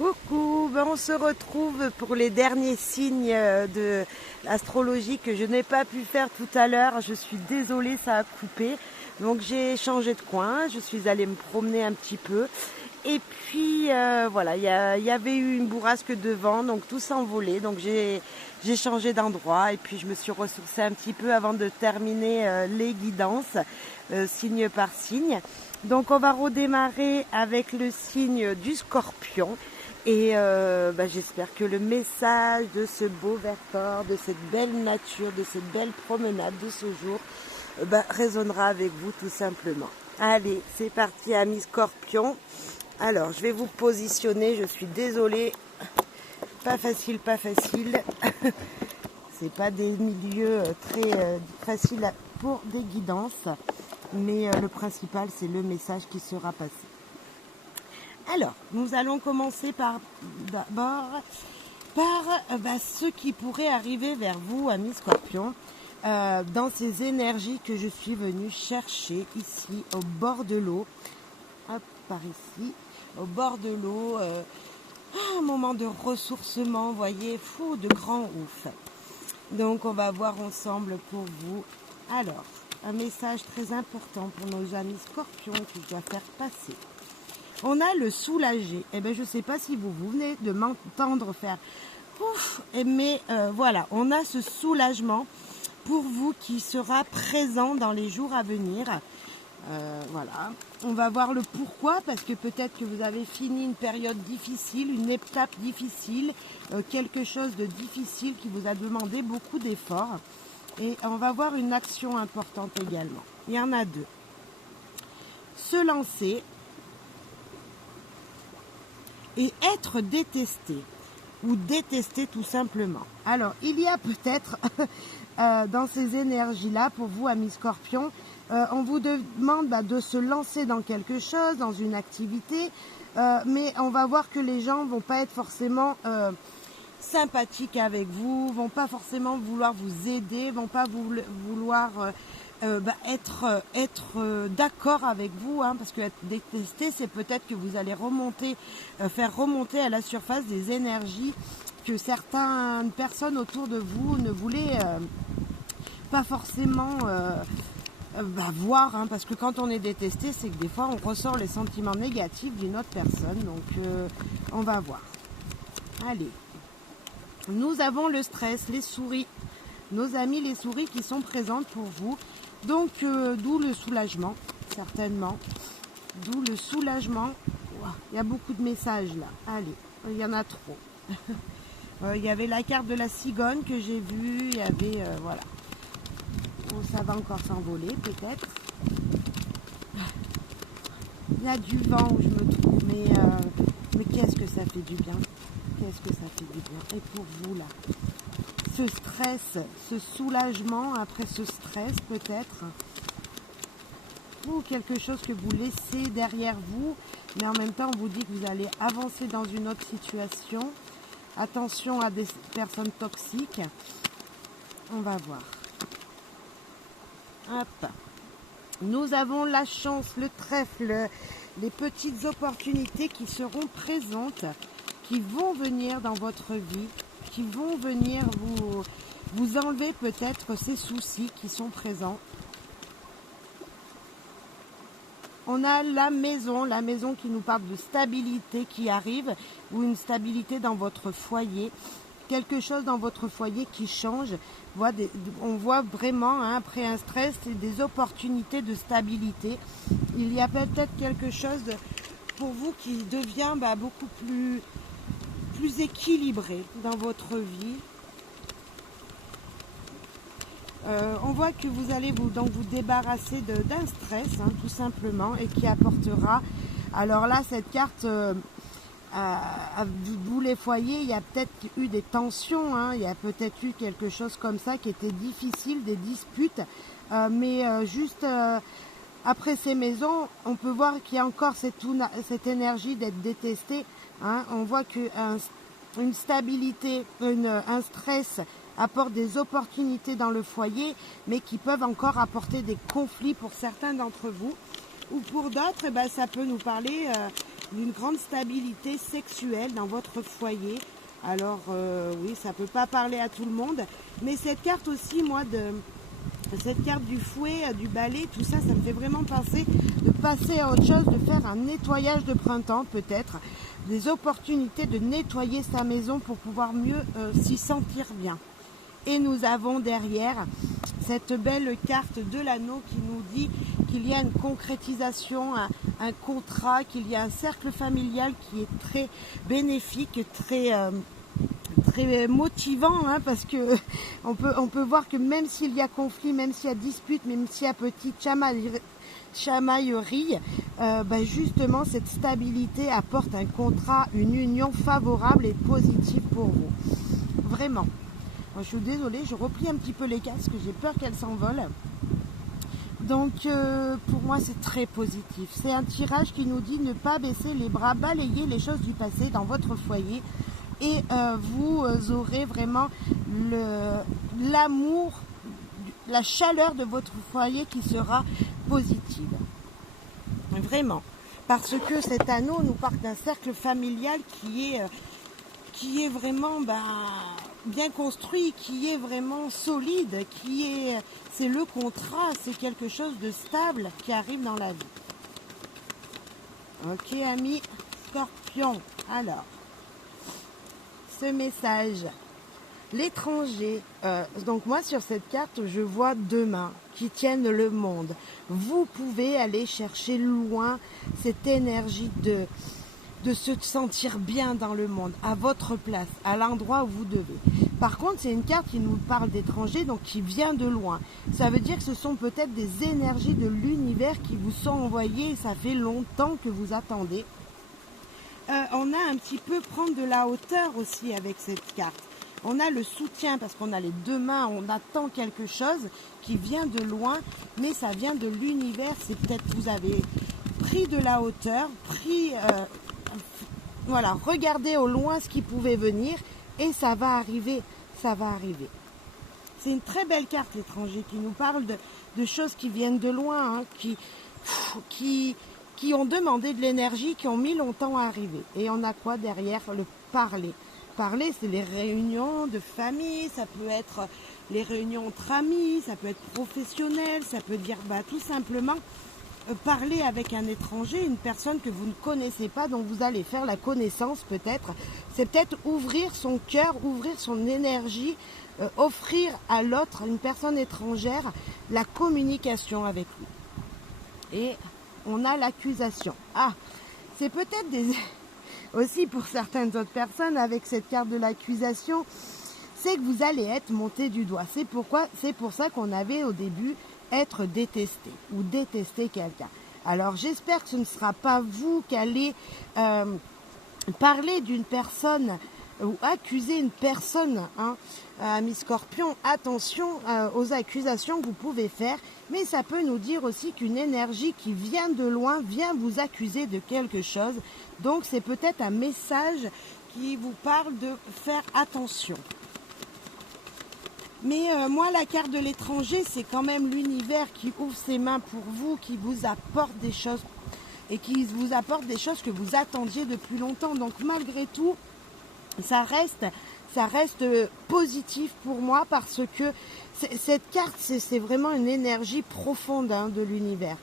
Coucou, on se retrouve pour les derniers signes de l'astrologie que je n'ai pas pu faire tout à l'heure. Je suis désolée, ça a coupé. Donc j'ai changé de coin, je suis allée me promener un petit peu. Et puis voilà, il y avait eu une bourrasque de vent, donc tout s'envolait. Donc j'ai changé d'endroit et puis je me suis ressourcée un petit peu avant de terminer les guidances, signe par signe. Donc on va redémarrer avec le signe du Scorpion. Et j'espère que le message de ce beau Vercors, de cette belle nature, de cette belle promenade de ce jour, résonnera avec vous tout simplement. Allez, c'est parti amis Scorpions. Alors, je vais vous positionner, je suis désolée, pas facile. C'est pas des milieux très faciles pour des guidances, mais le principal c'est le message qui sera passé. Alors, nous allons commencer d'abord par ce qui pourrait arriver vers vous, amis Scorpions, dans ces énergies que je suis venue chercher ici, au bord de l'eau. Hop, par ici, au bord de l'eau, un moment de ressourcement, voyez, fou, de grand ouf. Donc, on va voir ensemble pour vous. Alors, un message très important pour nos amis Scorpions que je dois faire passer. On a le soulagé. Je ne sais pas si vous venez de m'entendre faire ouf, mais voilà, on a ce soulagement pour vous qui sera présent dans les jours à venir. Voilà, on va voir le pourquoi, parce que peut-être que vous avez fini une période difficile, une étape difficile, quelque chose de difficile qui vous a demandé beaucoup d'efforts. Et on va voir une action importante également. Il y en a deux. Se lancer et être détesté, ou détesté tout simplement. Alors, il y a peut-être dans ces énergies-là, pour vous, amis Scorpions, on vous demande de se lancer dans quelque chose, dans une activité, mais on va voir que les gens vont pas être forcément sympathiques avec vous, vont pas forcément vouloir vous aider, vont pas vouloir être d'accord avec vous, parce que être détesté, c'est peut-être que vous allez faire remonter à la surface des énergies que certaines personnes autour de vous ne voulaient pas forcément voir, parce que quand on est détesté, c'est que des fois on ressort les sentiments négatifs d'une autre personne. Donc on va voir. Allez, nous avons le stress, les souris, nos amis les souris qui sont présentes pour vous. Donc, d'où le soulagement, certainement. D'où le soulagement. Il y a beaucoup de messages là. Allez, il y en a trop. Il y avait la carte de la cigogne que j'ai vue. Il y avait, voilà. Oh, ça va encore s'envoler, peut-être. Il y a du vent où je me trouve. Mais qu'est-ce que ça fait du bien. Qu'est-ce que ça fait du bien. Et pour vous, là, ce stress, ce soulagement après ce stress peut-être, ou quelque chose que vous laissez derrière vous, mais en même temps on vous dit que vous allez avancer dans une autre situation. Attention à des personnes toxiques. On va voir. Hop. Nous avons la chance, le trèfle, les petites opportunités qui seront présentes, qui vont venir dans votre vie, qui vont venir vous enlever peut-être ces soucis qui sont présents. On a la maison qui nous parle de stabilité qui arrive, ou une stabilité dans votre foyer, quelque chose dans votre foyer qui change. On voit vraiment, après un stress, des opportunités de stabilité. Il y a peut-être quelque chose pour vous qui devient beaucoup plus équilibré dans votre vie. On voit que vous allez vous débarrasser d'un stress, tout simplement, et qui apportera. Alors là, cette carte, vous les foyers, il y a peut-être eu des tensions, il y a peut-être eu quelque chose comme ça qui était difficile, des disputes, mais juste après ces maisons, on peut voir qu'il y a encore cette énergie d'être détesté. On voit qu'une stabilité, un stress apporte des opportunités dans le foyer, mais qui peuvent encore apporter des conflits pour certains d'entre vous. Ou pour d'autres, ça peut nous parler d'une grande stabilité sexuelle dans votre foyer. Alors oui, ça peut pas parler à tout le monde, mais cette carte aussi, moi, cette carte du fouet, du balai, tout ça, ça me fait vraiment penser de passer à autre chose, de faire un nettoyage de printemps peut-être, des opportunités de nettoyer sa maison pour pouvoir mieux s'y sentir bien. Et nous avons derrière cette belle carte de l'anneau qui nous dit qu'il y a une concrétisation, un contrat, qu'il y a un cercle familial qui est très bénéfique, très motivant, hein, parce que on peut voir que même s'il y a conflit, même s'il y a dispute, même s'il y a petite chamaillerie, justement cette stabilité apporte un contrat, une union favorable et positive pour vous. Vraiment. Moi, je suis désolée, je replie un petit peu les cartes parce que j'ai peur qu'elles s'envolent. Donc pour moi c'est très positif. C'est un tirage qui nous dit ne pas baisser les bras, balayer les choses du passé dans votre foyer. Et vous aurez vraiment l'amour, la chaleur de votre foyer qui sera positive. Vraiment. Parce que cet anneau nous parle d'un cercle familial qui est vraiment bien construit, qui est vraiment solide, c'est le contrat, c'est quelque chose de stable qui arrive dans la vie. Ok, amis Scorpion. Alors, ce message, l'étranger, donc moi sur cette carte je vois deux mains qui tiennent le monde. Vous pouvez aller chercher loin cette énergie de se sentir bien dans le monde, à votre place, à l'endroit où vous devez. Par contre, c'est une carte qui nous parle d'étranger, donc qui vient de loin. Ça veut dire que ce sont peut-être des énergies de l'univers qui vous sont envoyées et ça fait longtemps que vous attendez. On a un petit peu prendre de la hauteur aussi avec cette carte. On a le soutien parce qu'on a les deux mains, on attend quelque chose qui vient de loin, mais ça vient de l'univers. C'est peut-être vous avez pris de la hauteur, regardez au loin ce qui pouvait venir et ça va arriver, ça va arriver. C'est une très belle carte l'étranger qui nous parle de choses qui viennent de loin, hein, qui ont demandé de l'énergie, qui ont mis longtemps à arriver. Et on a quoi derrière? Le parler. Parler, c'est les réunions de famille, ça peut être les réunions entre amis, ça peut être professionnel, ça peut dire tout simplement parler avec un étranger, une personne que vous ne connaissez pas, dont vous allez faire la connaissance peut-être. C'est peut-être ouvrir son cœur, ouvrir son énergie, offrir à l'autre, une personne étrangère, la communication avec lui. Et on a l'accusation. Ah, c'est peut-être aussi pour certaines autres personnes avec cette carte de l'accusation, c'est que vous allez être monté du doigt. C'est pour ça qu'on avait au début être détesté ou détester quelqu'un. Alors j'espère que ce ne sera pas vous qui allez parler d'une personne ou accuser une personne, hein, amis Scorpion, attention aux accusations que vous pouvez faire, mais ça peut nous dire aussi qu'une énergie qui vient de loin vient vous accuser de quelque chose, donc c'est peut-être un message qui vous parle de faire attention. Mais moi, la carte de l'étranger, c'est quand même l'univers qui ouvre ses mains pour vous, qui vous apporte des choses et qui vous apporte des choses que vous attendiez depuis longtemps. Donc malgré tout, ça reste positif pour moi parce que cette carte, c'est vraiment une énergie profonde, hein, de l'univers.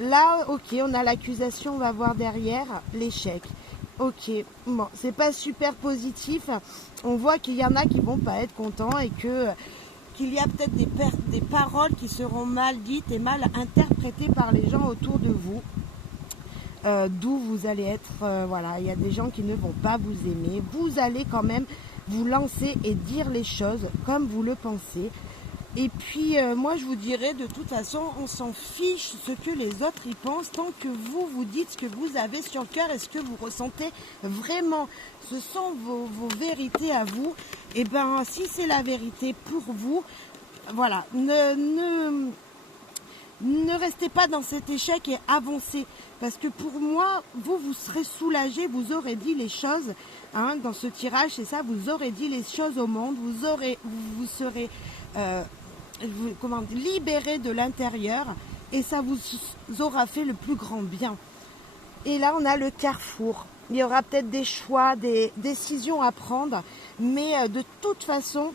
Là, ok, on a l'accusation, on va voir derrière l'échec. Ok, bon, c'est pas super positif. On voit qu'il y en a qui vont pas être contents et qu'il y a peut-être des paroles qui seront mal dites et mal interprétées par les gens autour de vous. D'où vous allez être, il y a des gens qui ne vont pas vous aimer. Vous allez quand même vous lancer et dire les choses comme vous le pensez. Et puis, moi, je vous dirais, de toute façon, on s'en fiche ce que les autres y pensent, tant que vous dites ce que vous avez sur le cœur et ce que vous ressentez vraiment. Ce sont vos vérités à vous. Et ben, si c'est la vérité pour vous, voilà, ne restez pas dans cet échec et avancez. Parce que pour moi, vous serez soulagé, vous aurez dit les choses, hein, dans ce tirage, c'est ça, vous aurez dit les choses au monde, vous serez libéré de l'intérieur et ça vous aura fait le plus grand bien. Et là, on a le carrefour. Il y aura peut-être des choix, des décisions à prendre, mais de toute façon,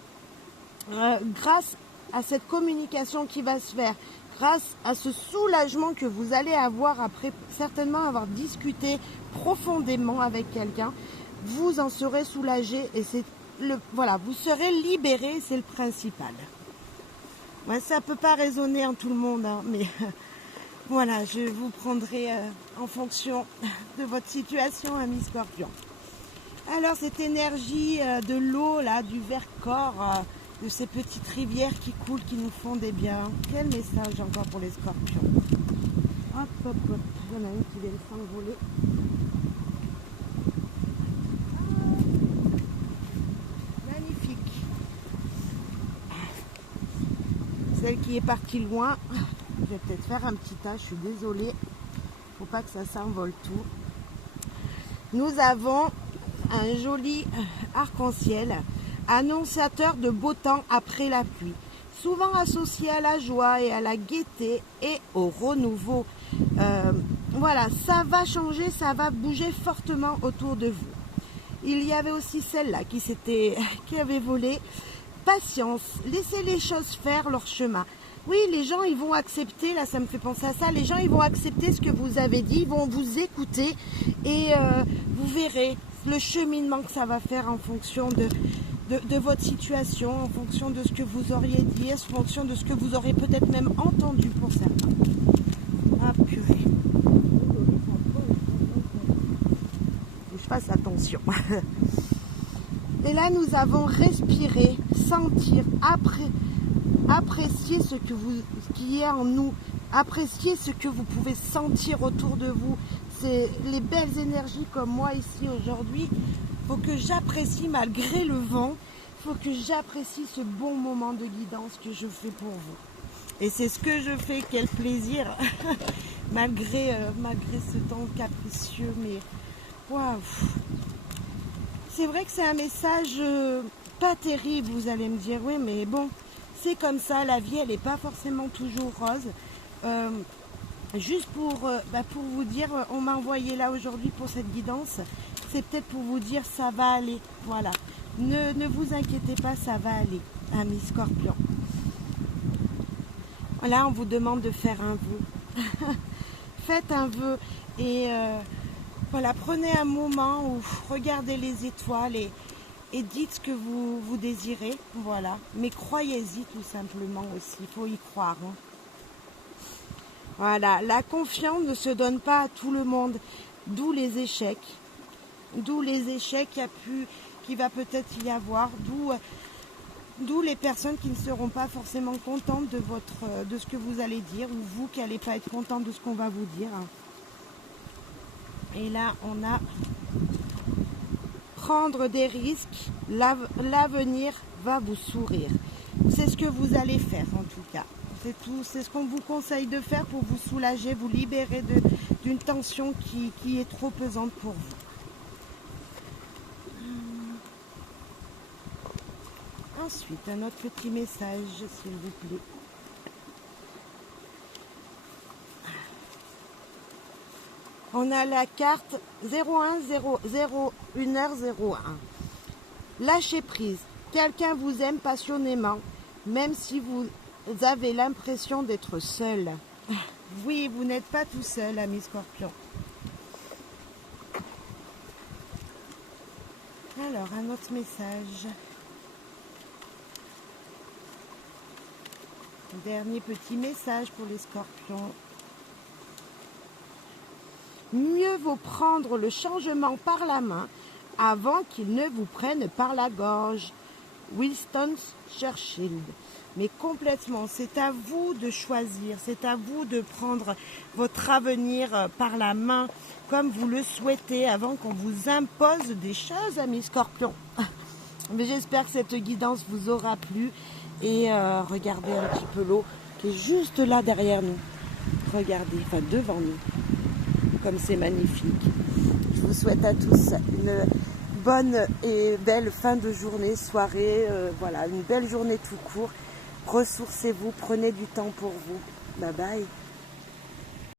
grâce à cette communication qui va se faire, grâce à ce soulagement que vous allez avoir après certainement avoir discuté profondément avec quelqu'un, vous en serez soulagé et c'est voilà, vous serez libéré, c'est le principal. Ouais, ça peut pas résonner en tout le monde, hein, mais voilà, je vous prendrai en fonction de votre situation, ami Scorpion. Alors cette énergie de l'eau là, du Vercors, de ces petites rivières qui coulent, qui nous font des biens. Quel message encore pour les Scorpions. Hop, hop, hop. Il y en a une qui vient de s'envoler. Magnifique. Celle qui est partie loin, je vais peut-être faire un petit tas, je suis désolée. Faut pas que ça s'envole tout. Nous avons un joli arc-en-ciel, annonciateur de beau temps après la pluie, souvent associé à la joie et à la gaieté et au renouveau. Voilà, ça va changer, ça va bouger fortement autour de vous. Il y avait aussi celle-là qui avait volé. Patience, laissez les choses faire leur chemin. Oui, les gens, ils vont accepter, là, ça me fait penser à ça, les gens, ils vont accepter ce que vous avez dit, ils vont vous écouter et vous verrez le cheminement que ça va faire en fonction de votre situation, en fonction de ce que vous auriez dit, en fonction de ce que vous aurez peut-être même entendu pour certains. Ah, purée. Je fasse attention. Et là, nous avons respiré, sentir, apprécier ce qui est en nous, apprécier ce que vous pouvez sentir autour de vous. C'est les belles énergies comme moi ici aujourd'hui. Il faut que j'apprécie malgré le vent. Il faut que j'apprécie ce bon moment de guidance que je fais pour vous. Et c'est ce que je fais, quel plaisir, malgré ce temps capricieux. Mais waouh, c'est vrai que c'est un message pas terrible, vous allez me dire. Oui, mais bon, c'est comme ça, la vie, elle n'est pas forcément toujours rose. Juste pour vous dire, on m'a envoyé là aujourd'hui pour cette guidance. C'est peut-être pour vous dire, ça va aller. Voilà. Ne vous inquiétez pas, ça va aller, amis Scorpion. Là, on vous demande de faire un vœu. Faites un vœu et voilà, prenez un moment où regardez les étoiles et dites ce que vous désirez. Voilà. Mais croyez-y tout simplement aussi. Il faut y croire. Hein. Voilà. La confiance ne se donne pas à tout le monde. D'où les échecs. D'où les échecs qu'il va peut-être y avoir. D'où les personnes qui ne seront pas forcément contentes de ce que vous allez dire. Ou vous qui n'allez pas être content de ce qu'on va vous dire. Et là, on a prendre des risques, l'avenir va vous sourire. C'est ce que vous allez faire en tout cas. C'est tout, c'est ce qu'on vous conseille de faire pour vous soulager, vous libérer d'une tension qui est trop pesante pour vous. Ensuite, un autre petit message, s'il vous plaît. On a la carte 010001h01. Lâchez prise. Quelqu'un vous aime passionnément, même si vous avez l'impression d'être seul. Oui, vous n'êtes pas tout seul, ami Scorpion. Alors, un autre message. Dernier petit message pour les Scorpions. Mieux vaut prendre le changement par la main avant qu'il ne vous prenne par la gorge. Winston Churchill. Mais complètement, c'est à vous de choisir, c'est à vous de prendre votre avenir par la main comme vous le souhaitez avant qu'on vous impose des choses, amis Scorpions. Mais j'espère que cette guidance vous aura plu et regardez un petit peu l'eau qui est juste là derrière nous. Regardez, enfin devant nous. Comme c'est magnifique. Je vous souhaite à tous une bonne et belle fin de journée, soirée, voilà, une belle journée tout court. Ressourcez-vous, prenez du temps pour vous. Bye bye.